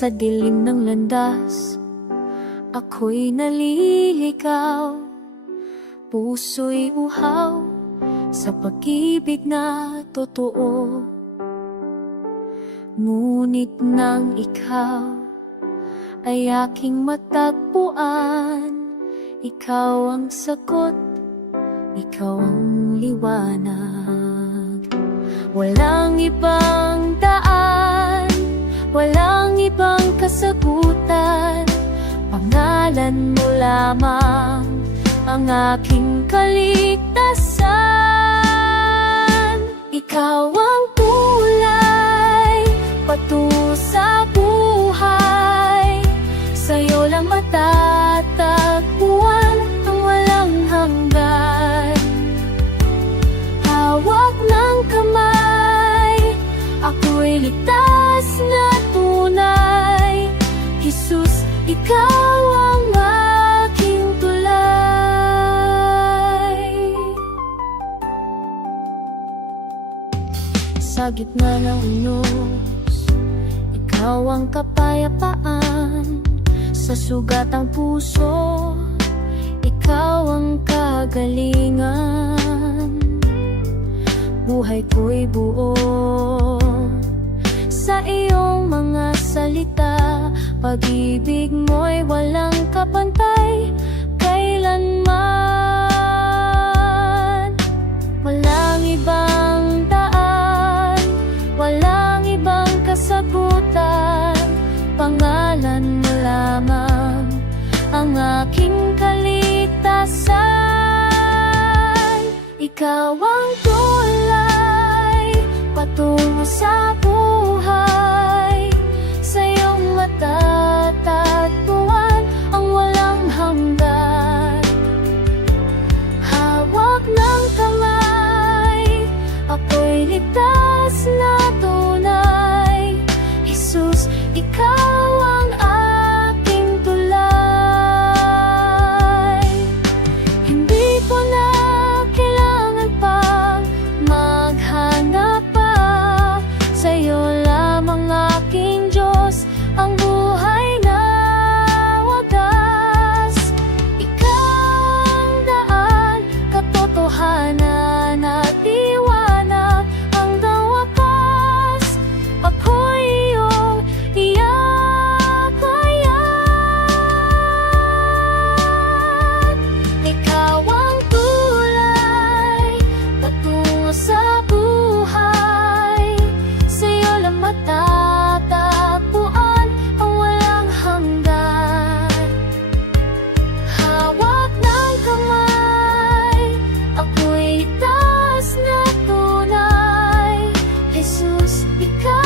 Sa dilim ng landas, ako'y naliligaw. Puso'y uhaw sa pag-ibig na totoo. Ngunit nang ikaw ay aking matagpuan, ikaw ang sagot, ikaw ang liwanag. Walang ibang daan, walang ibang kasagutan, pangalan mo lamang ang aking kaligtasan. Ikaw ang kulay patungo sa buhay, sa'yo lang matatagpuan ang walang hanggan. Hawak ng kamay, ako'y ligtas na tunay. Jesus, ikaw ang aking tulay. Sa gitna ng unos, ikaw ang kapayapaan. Sa sugatang puso, ikaw ang kagalingan. Buhay ko'y buo sa iyong mga salita. Pag-ibig mo'y walang kapantay kailanman. Walang ibang daan, walang ibang kasagutan, pangalan mo lamang ang aking kaligtasan. Ikaw ang tulay patungo sa buhay, sa iyong matatagpuan ang walang hanggan. Hawak ng kamay, ako'y ligtas na tunay. Jesus, ikaw ang aking tulay. Hindi ko na kailangan pang maghanap pa, sa'yo lamang aking Diyos ang buhay na wagas. Ikaw ang daan, katotohanan at liwanag hanggang wakas. Ako'y iyong iyapayan. Ikaw ang tulay patungo sa buhay, sa'yo lang matatagpuan ang walang hanggan. Hawak ng kamay, ako'y ligtas na tunay. Jesus, ikaw